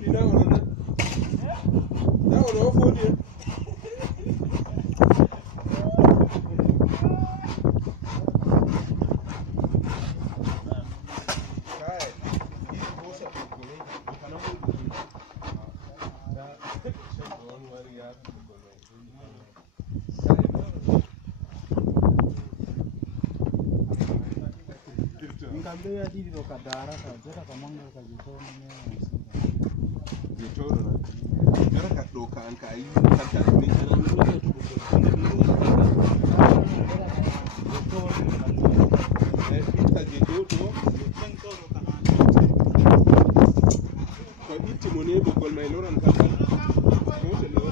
fodi na ona na ona fodi Nikamwambia hivi ndo kadara kaza kama ngao kajitona jitoro na kara doka an kai kanta ni kana ni to ita jitoro ko itti mo ne bo gol may loran kanta mo te lo